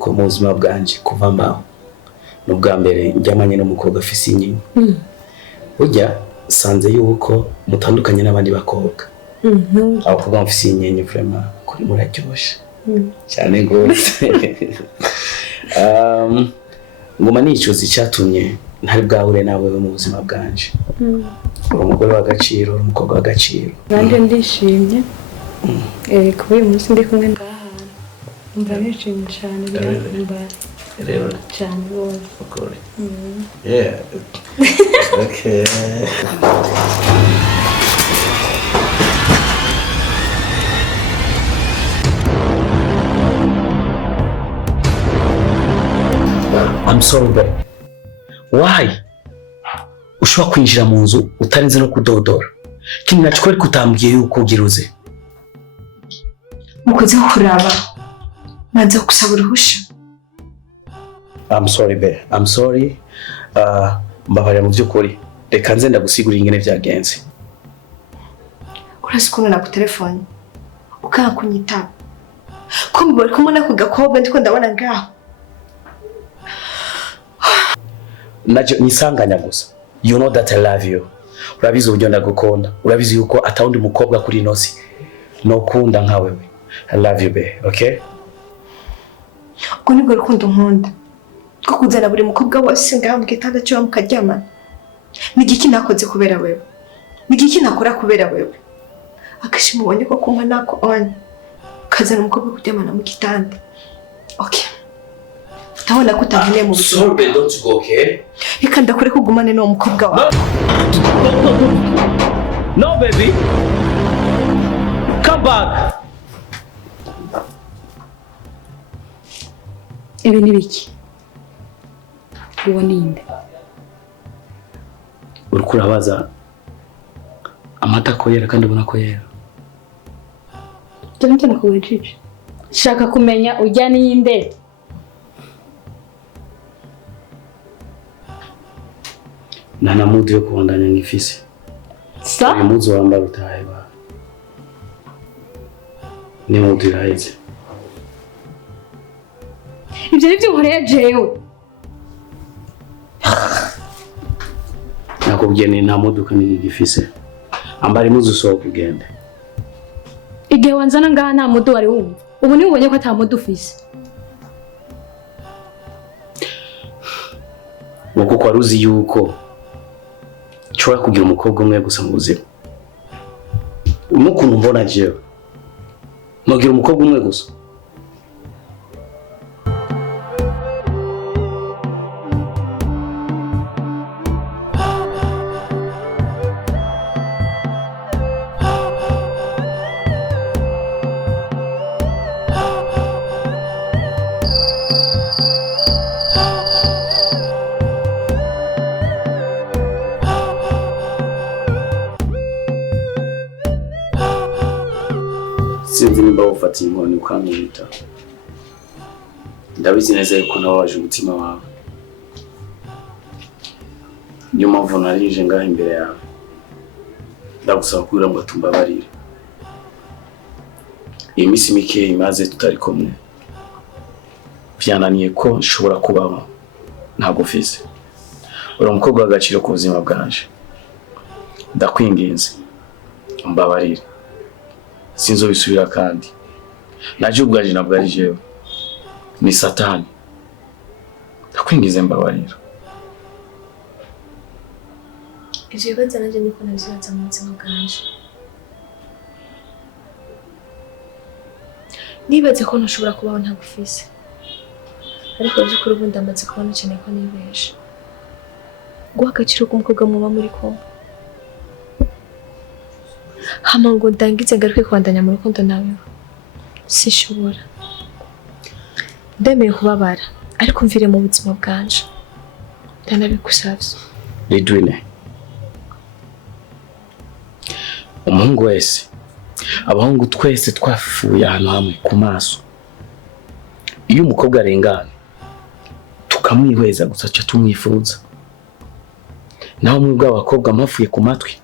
yuko mu buzima bwanje kuva mbaho n'ubwa mbere njyamanye n'umukobwa afise inyinya. Burya sanze yuko mutandukanye n'abandi bakobwa. Abakobwa bafise inyinya vraiment kuri muraryosha. Cyane gose. Ngoma nicuza icyatumye ntari bwahure nawe mu buzima bwanje. Umugore w'agaciro, umukobwa w'agaciro. Nanje ndishimye. Kuba uyu munsi ndi kumwe ngaha. Umva nishimye cyane birahimbaye. Rero cyane rwose. Ukuri. Yeah. Okay. I'm sorry, but why? Ushobora kwinjira mu nzu utarinze no kudodora. Kintu nakikore kutambwiye yuko ugiruze. Mukoze kuraba. Manze kusaba uruhusha. I'm sorry, babe. I'm sorry. Mbabarira mu byukuri. Reka nze ndagusigurira ingene vyagenze. Urasikuna na ku telefone. Ukanga kunyitaba. Ko mbona ko mona kugakobwa ndiko ndabona ngaho. Naje nisanganya gusa. You know that I love you. Urabizi uburyo ndagukunda. Urabizi yuko atawundi mukobwa kuri nosi no kunda nka wewe. I love you, babe. Okay? Ko nibwo rukundo nkunda. Ko kuzana buri mukobwa wose ngaho mu gitanda cyo mukaryamana. Nigiki nakoze kubera wewe? Nigiki nakora kubera wewe? Akashimo ubonye ko kumpa nako on. Kazana umukobwa kuryamana mu gitanda. Okay. Tabona kutavune mu buzima. Sorry, babe, don't go, okay? Reka ndakore kugumane no mukobwa wawe. No, baby. Come back. Ibi ni biki? Uwo ninde? Uriko urabaza amata ko yera kandi ubona ko yera. Cyane cyane ko wejije. Shaka kumenya ujya ninde? Nana mudu yo kubandanya ngifise. Sa? Uyu mudu wambara utahe ba. Ni mudu iraheze. Ibyo ni byo nkoreye jewe. Nakubwiye ni nta modoka nini gifise. Ambara imuzu sohoka ugende. Igihe wanzana ngaha nta mudu wari wumva. Ubu ni ubonye ko ata mudu ufise. Nuko kwa ruzi yuko nshobora kugira umukobwa umwe gusa mu buzima. Umukuntu mbona jewe. Nogira umukobwa umwe gusa. Sinzi nimba ufata inkoni ukamwita. Ndabizi neza yuko nababaje umutima wawe. Niyo mpamvu narije ngaho imbere yawe. Ndagusaba kugira ngo tumbabarire. Iyi minsi mike imaze tutari kumwe. Byananiye ko nshobora kubaho ntago mfise. Uri umukobwa w'agaciro ku buzima bwanje. Ndakwinginze mbabarire. Sinzo bisubira kandi. Naje ubwaje nabwo ari jewe. Ni Satani. Ndakwingize mbabarira. Ivyo bibaza nanje niko nabibaza mu buzima bwanje. Nibaze ko ntushobora kubaho ntagufise. Ariko by'ukuri ubu ndamaze kubona cyane ko nibesha. Guha agaciro k'umukobwa muba muri kumwe. Hama ngo ndangize ngaruke kwandanya mu rukundo nawe. Sishobora. Ndemeye kubabara, ariko mvire mu buzima bwanje. Ndanabigusavye. Ridwine. Umuhungu wese, abahungu twese twafuye ahantu hamwe ku maso. Iyo umukobwa arengana, tukamwihweza gusa cyo tumwifuza. Naho mwebwe abakobwa mafuye ku matwi.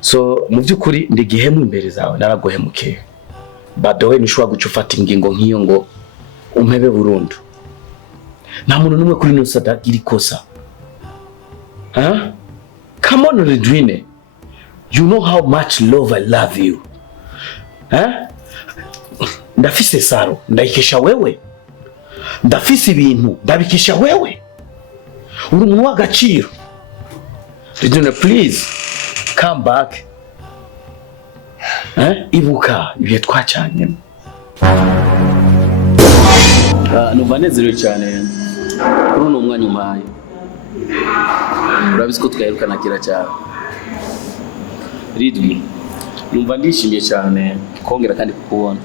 So mu byukuri ndi gihemu imbere zawe naraguhemukiye. Badowe nishobora guca ufata ingingo nk'iyo ngo umpebe burundu. Nta muntu numwe kuri nose adagira ikosa. Huh? Come on, Redwine. You know how much love I love you. Huh? Ndafise saro, ndayikesha wewe. Ndafise ibintu, ndabikesha wewe. Uri umuntu w'agaciro. Redwine, please come back. Ibuka ibihe twacanye. Numva nezerewe cyane kuri uno mwanya umpaye. Urabizi ko twaherukana kera cyane. Ridwi, numva ndishimye cyane kongera kandi kukubona.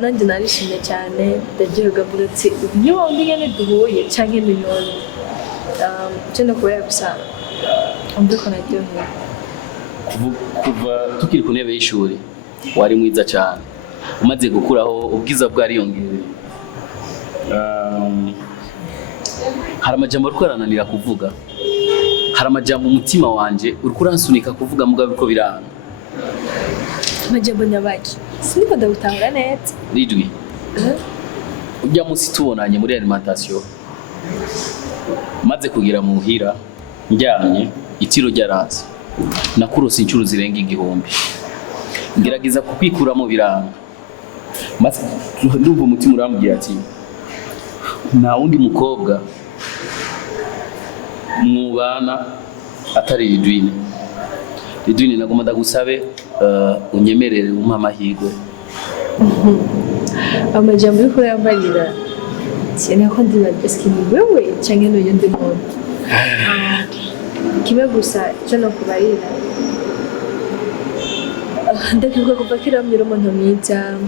Nanjye narishimye cyane ndagihuga buretse niba undi nyene duhuye canke miliyoni. Cyane kubera gusa umduko naryohewe. Kuva tukiri ku ntebe y'ishuri wari mwiza cyane. Umaze gukuraho ubwiza bwariyongereye. Hari amajambo ariko arananira kuvuga. Hari amajambo umutima wanje uriko uransunika kuvuga mugabo uko biranga. Amajambo nyabaki siniko ndagutanga neza. Ridwi, ujya munsi tubonanye muri alimentation. Maze kugira muhira njyanye itiro ryaraza. Nakurose inshuro zirenga 1000. Ngerageza kukwikuramo biranga. Maze ndumva umutima urambwira ati nta wundi mukobwa mubana atari Ridwine. Ridwine, nagomba ndagusabe unyemerere umpa amahirwe. Amajambo yuko yambarira cyane ko ndibadeski ni wewe cyangwa no yende muntu. Kimwe gusa cyo no kubarira. Ndakivuga kuva kera wamyira umuntu mwiza,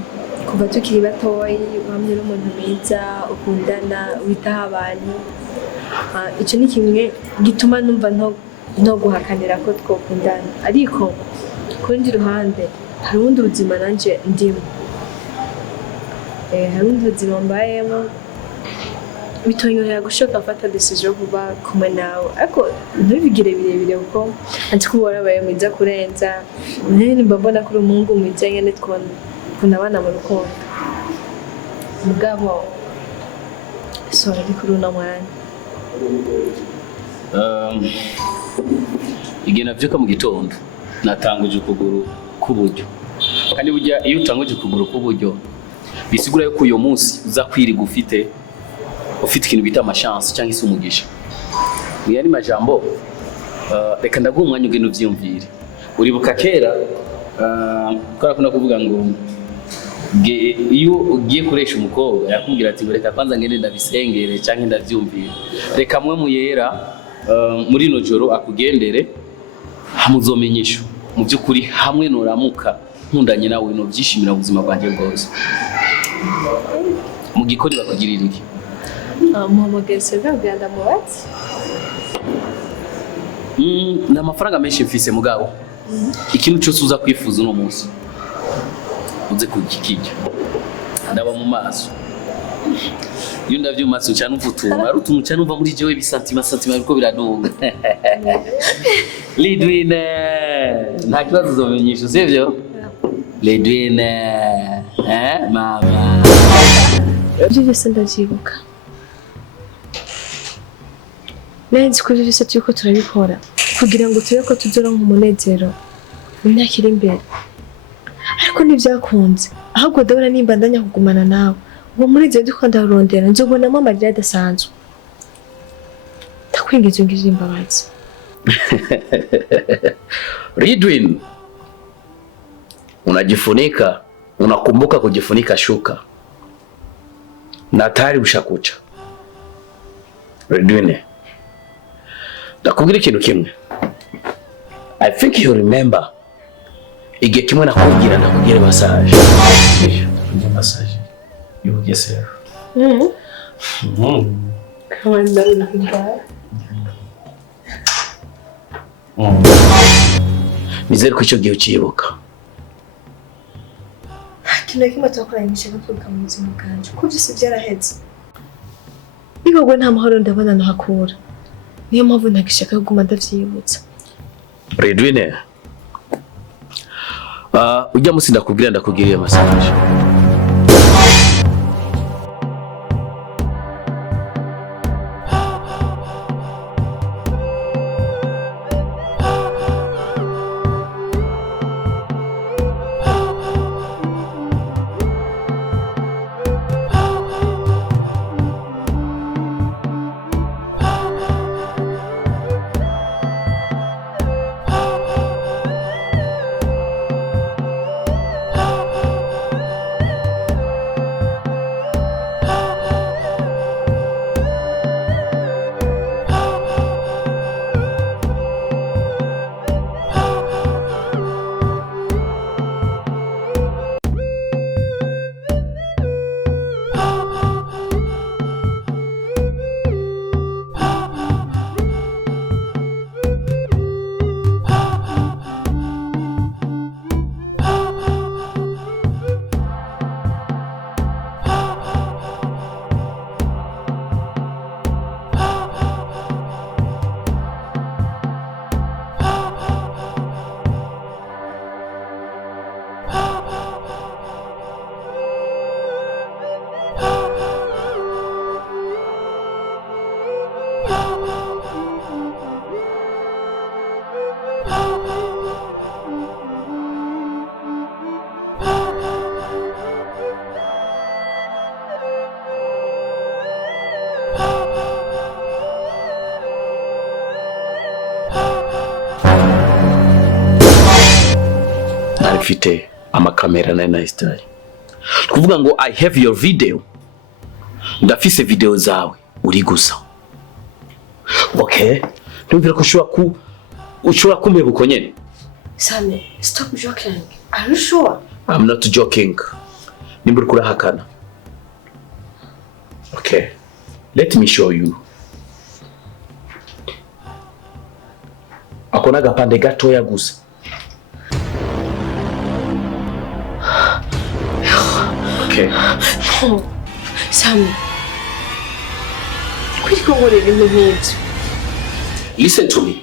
kuva tukiri batoyi wamyira umuntu mwiza, ukundana, witaho abantu. Icyo ni kimwe gituma numva no guhakanira ko twokundana. Ariko kundi ruhande hari ubundi buzima nanje ndimo. Hari ubundi buzima mbayemo bitonyora gushoka afata decision kuba kumwe nawe. Ariko ntibigire birebire kuko anti kubora baye mwiza kurenza. Nene mbona kuri umungu mwiza nyene twona abana mu rukundo. Mugabo so ari kuri una mwana. Igihe navyuka mu gitondo natanguje ukuguru k'uburyo. Kandi burya iyo utanguje ukuguru k'uburyo bisigura yuko uyo munsi uza kwiriga ufite ikintu bita amachance cyangwa se umugisha. Yari majambo reka ndaguha umwanya ugenda uvyumvire. Uribuka kera karakunda kuvuga ngo iyo ugiye kuresha umukobwa yakubwira ati reka kwanza ngende ndabisengere cyangwa ndavyumvire. Reka mwe muyera muri no joro akugendere hamuzomenyesha mu byukuri hamwe noramuka nkundanye nawe no byishimira ubuzima bwanjye bwose. Mu gikori bakugirira iki? Muhamagese bwaganda mubatsi. Na mafaranga menshi mfise mugabo. Ikintu cyose uza kwifuza no munsi. Uze kugikijya. Ndaba mu maso. Iyo ndavyumatse cyane umvutura ari utuntu cyane umva muri jewe bisantima biriko biraduga. Ridwine, nta kibazo uzomenyesha sivyo? Ridwine, mama. Ibyo byose ndavyibuka. Nenzi ko byose turiko turabikora kugira ngo tureko tuzoronka umunezero mu myaka iri imbere. Ariko ntivyakunze. Ahubwo ndabona nimba ndanya kugumana nawe. Uwo munezero ndiko ndarondera nzobonamo amarira adasanzwe. Ndakwingiza ngije imbabazi. Ridwine, unajifunika, unakumbuka kujifunika shuka. Na tayari ushakucha. Ridwine, ndakubwira ikintu kimwe. I think you remember. Igihe kimwe nakubwira ndakubwira massage. Massage. You yourself. Come on, darling. Nizere ko icyo gihe ukibuka. Kintu kimwe twakoranyije n'ukuruka mu buzima bwanje. Ko byose byaraheze. Bigogwe nta mahoro ndabona nahakura. Niyo mpamvu ntagishaka kuguma ndavyibutsa. Ridwine, ujya musi ndakugiriye massage. Narifite amakamera na nice. Kuvuga ngo I have your video. Ndafise video zawe uri gusa. Okay? Ndumvira ko ushobora kumeba uko nyene. Sammy, stop joking. Are you sure? I'm not joking. Nimbura kurahakana. Okay. Let me show you. Akona gapande gatoya gusa. Okay. Oh, Sammy. Listen to me.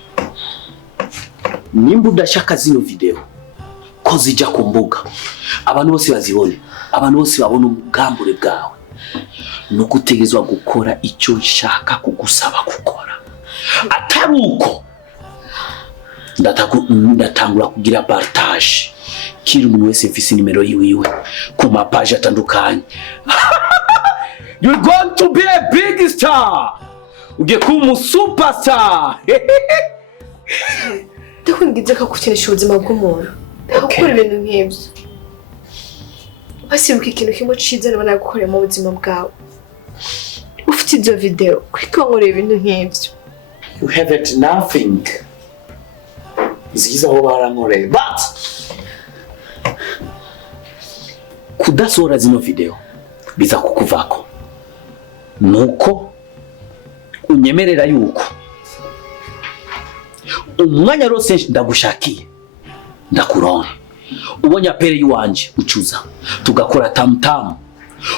Nimba udashaka zino video ko zijya ku mbuga abantu bose bazibone, abantu bose babona ubwambure bwawe, no gutegezwa gukora icyo nshaka kugusaba gukora. Atari uko ndatangura kugira partage kiri umuntu wese mfise nimero yiwe ku mapage atandukanye. You're going to be a big star. Ugiye kuba umu superstar. Ndakungize ko kukinisha ubuzima bw'umuntu. Ukora ibintu nk'ibyo. Basibuka ikintu kimwe ciza nabana gukorera mu buzima bwawe. Ufite izo video kwiko nkora ibintu nk'ibyo. You have it nothing. Ziza ho barankoreye. But kudasora zino video biza kukuvako. Nuko unyemerera yuko umwanya rose ndagushakiye ndakurona ubonye apere yuwanje ucuza tugakora tamtam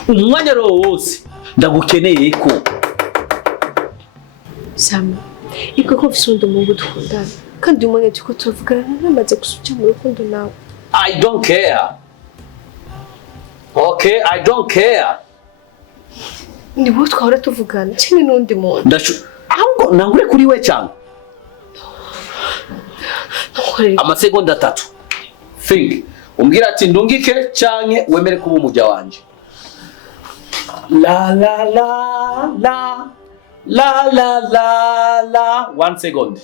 umwanya rose ndagukeneye ko Sammy iko ko mfisundo mu gutundana kandi umwanya tuko tuvugana namaze gusubya mu rukundo nawe. I don't care. Okay, I don't care. Ni bo twahora tuvugana cyane n'undi muntu. Ahubwo nangure kuri we cyane. Amasegonda 3. Think. Umbwira ati ndungike cyane wemere kuba umujya wanje. La la la la. La la la la. 1 second.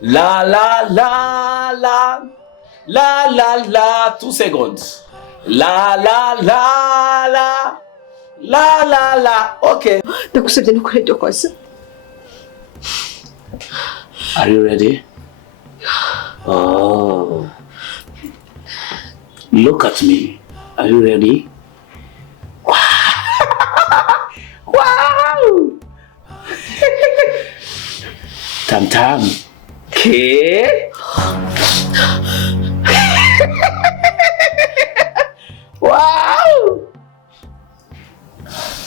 La la la la. La la la. 2 seconds. La la la la. La la la. Okay. Ndakusabye nukore byo kwase. Are you ready? Oh. Look at me. Are you ready? Wow. Tam tam. Okay. Wow.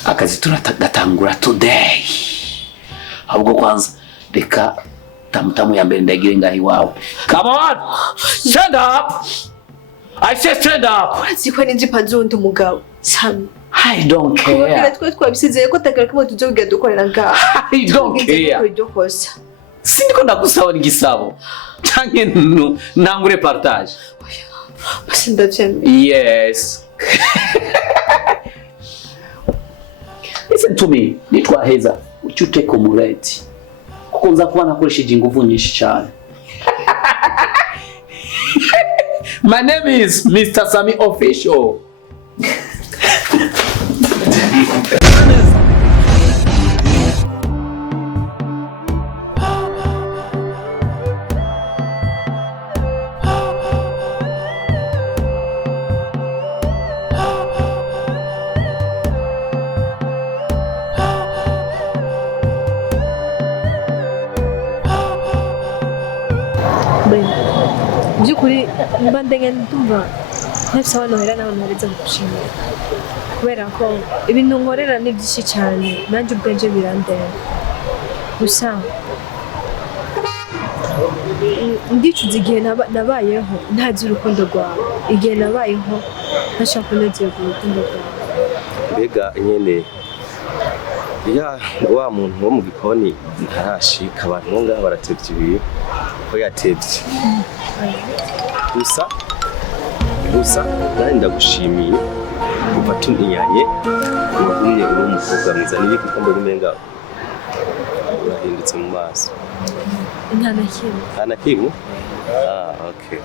Akazi turatangura today. Ahubwo kwanza reka tamtamu ya mbere ndagire ngahi wawe. Come on. Stand up. I say stand up. Ziko ninzi panzundi umugabo. Samy. I don't care. Twe twabisizeye ko takara ko tuzogira dukorera nga. I don't care. Sindiko ndagusaba n'igisabo. Canke nangure partage. Basi ndavyemeye. Yes. Listen to me. Nitwaheza ucuteko mureti. Kuko nza kuba nakoresheje ingufu nyinshi cyane. My name is Mr. Samy Official. Byukuri mbandenge ndumva ntafise abantu hera n'abantu bareza gushimira kubera ko ibintu nkorera ni byinshi cyane nanje ubwenge birandera gusa ndicuza igihe nabayeho ntazi urukundo rwawe igihe nabayeho ntashaka kunezerwa urukundo rwawe mbega nyene ya wa muntu wo mu gikoni ntarashika abantu ngo ngaha baratevye ibintu ko yatevye gusa nari ndagushimiye kuva tumenyanye umwe uri umukobwa mwiza n'ibiki ko mbona umenga urahindutse mu maso nta na kimwe okay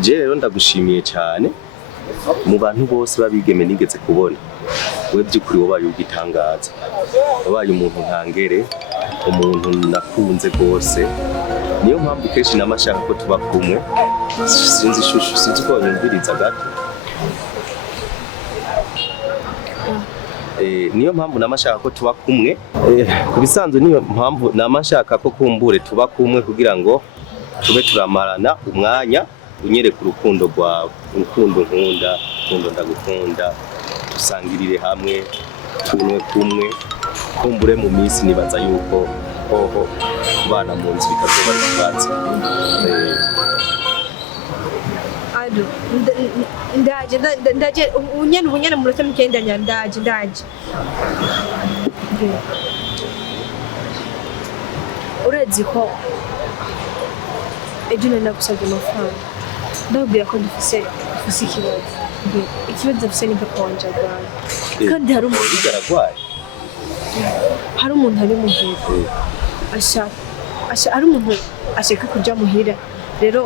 je rero ndagushimiye cyane mu bantu bose babigeme nigeze kubona we by'ukuri wabaye ugitangaza wabaye umuntu ntangere umuntu nakunze rwose niyo mpamvu kenshi namashaka ko tuba kumwe sinzi ko yumviriza gato niyo mpamvu namashaka ko tuba kumwe kubisanzwe niyo mpamvu namashaka ko kumbure tuba kumwe kugira ngo tube turamarana umwanya unyereka urukundo rwawe urukundo nkunda urukundo ndagukunda dusangirire hamwe tunwe kumwe kumbure mu minsi nibaza yuko hoho bana mu nzu bikazoba ari kubanza ndaje unyene mu rutema kendanya ndaje urazi ko ejo nagusabye amafaranga ndabwira ko dufise ikibazo dufise ni papa wanje arwaye kandi hari umuntu bigaragwaye hari umuntu ari muhira ari umuntu ashaka kuja muhira rero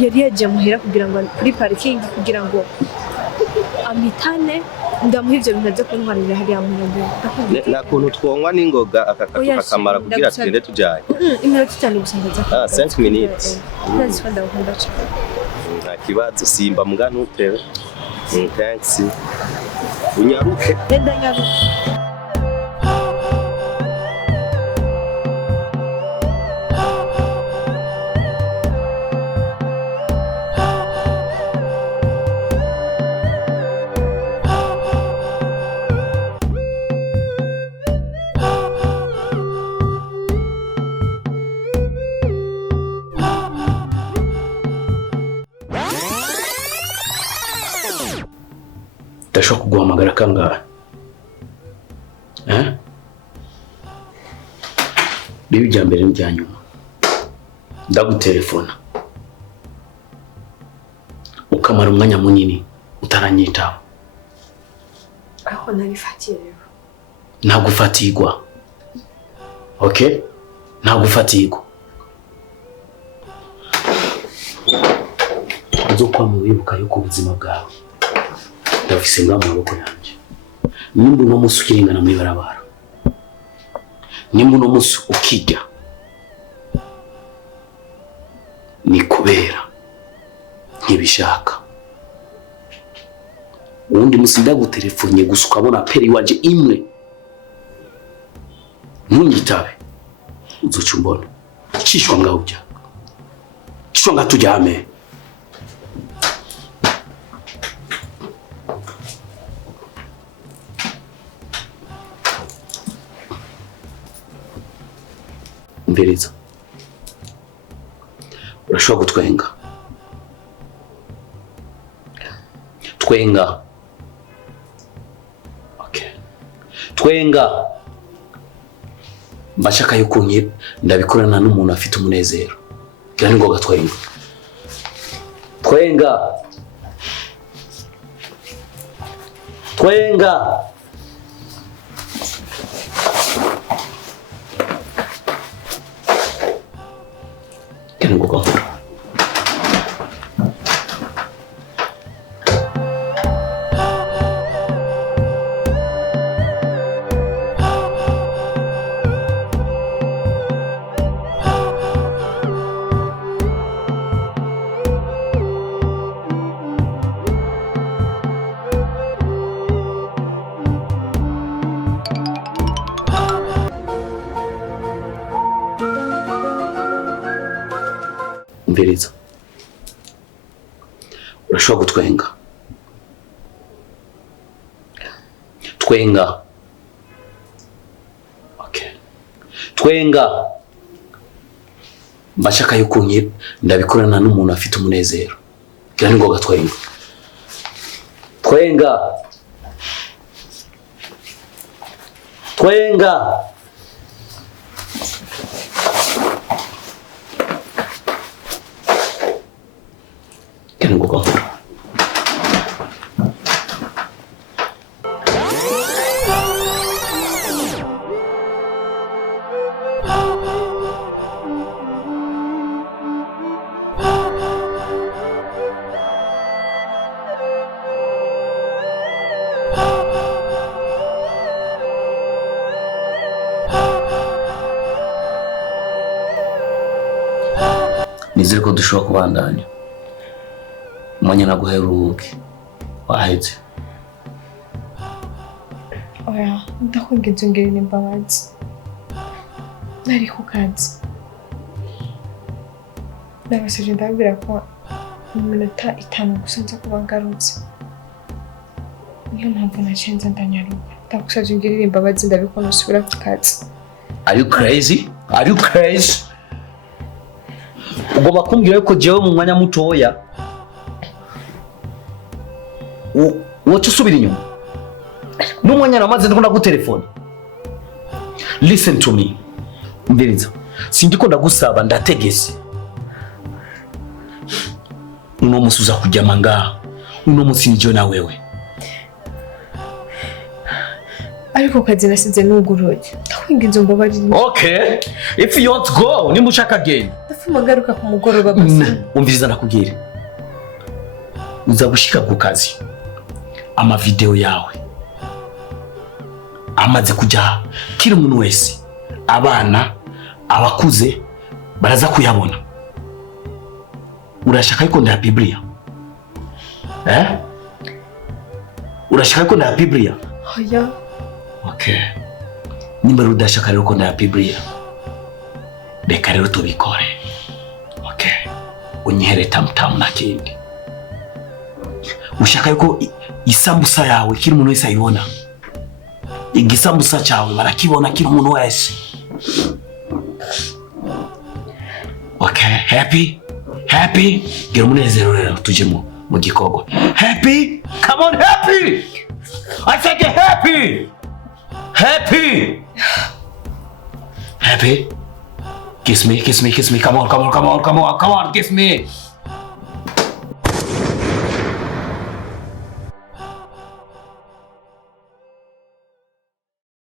yari yagiye muhira kugira ngo kuri parking kugira ngo amitane ndamuha ivyo bintu aza kuntwarira hariya mu nyumba na kuntu twonwa n'ingoga akakamara kugira tugende tujaye iminota 5 gusa ndaza 5 minutes ndazi ko ndakunda cyane nta kibazo simba mbwa ntutere thanks unyaruke ndanyaruke Ndashaka kuguhamagara kangahe? Bibi jya mbere n'ijya nyuma. Ndagutelefona. Ukamara umwanya munini utaranyitaho. Aho nabifatiye rero. Nagufatirwa. Okay? Nagufatirwa. Uzokwa mu wibuka yuko ubuzima bwawe ndafise ngaho mu maboko yanje. Nimba uno musi ukirengana muri barabara, nimba uno musi ukijya, ni kubera ntibishaka. Uwundi musi ndagutelefone gusa ukabona peri wanje imwe, ntunyitabe, uzoca umbona cishwa ngaho ujya, cishwa ngaho tujyame. Mberiza, urashobora gutwenga. Twenga. Okay. Twenga. Mbashaka yuko ndabikorana n'umuntu afite umunezero. Kira ni ngoga twenga. Twenga. Twenga. Kira ni ngoga. Mbiriza. Urashobora gutwenga. Twenga. Okay. Twenga. Mbashaka yuko ndabikorana n'umuntu afite umunezero. Kira ni ngoga twenga. Twenga. Twenga. Kira ni ngoga. Nizere ko dushobora kubandanya. Monia naguheruke. Waheze. Oya, ndakwinginze ngirira imbabazi. Nari ku kazi. Ndabasije ndabwira ko mu minota 5 gusa nza kuba ngarutse. Niyo mpamvu nacenze ndanyaruka. Ndagusabye ngirira imbabazi ndabikora usubira ku kazi. Are you crazy? Are you crazy? Ugomba kumbwira ko jewe mu mwanya mutoya woca usubira inyuma n'umwanya namaze ndikunda gutelefona. Listen to me. Mbiriza. Sindiko ndagusaba ndategese. Uno musi uza kujama ngaha. Uno musi nijo na wewe. Ariko kazi nasize nuguroye. Ndakwinginze umbabarire. Okay. If you want to go, nimba ushaka again. Ndafuma garuka ku mugoroba gusa. Umviriza ndakubwira. Uza gushika ku kazi. Ama video yawe amaze kujya kira umuntu wese, abana abakuze baraza kuyabona. Urashaka yuko nda Biblia? Urashaka yuko nda Biblia? Oya. Okay. Nimba udashaka yuko nda Biblia, reka rero tubikore. Okay. Unyihere tamtam na kindi. Ushaka yuko isambusa yawe kiri umuntu wese ayibona? Igisambusa cyawe barakibona kiri umuntu wese? Okay, happy? Happy? Gira umunezero rero tuje mu gikorwa. Happy? Come on, happy! I said get happy! Happy! Happy? Kiss me, kiss me, kiss me. Come on, come on, come on, come on, come on, kiss me.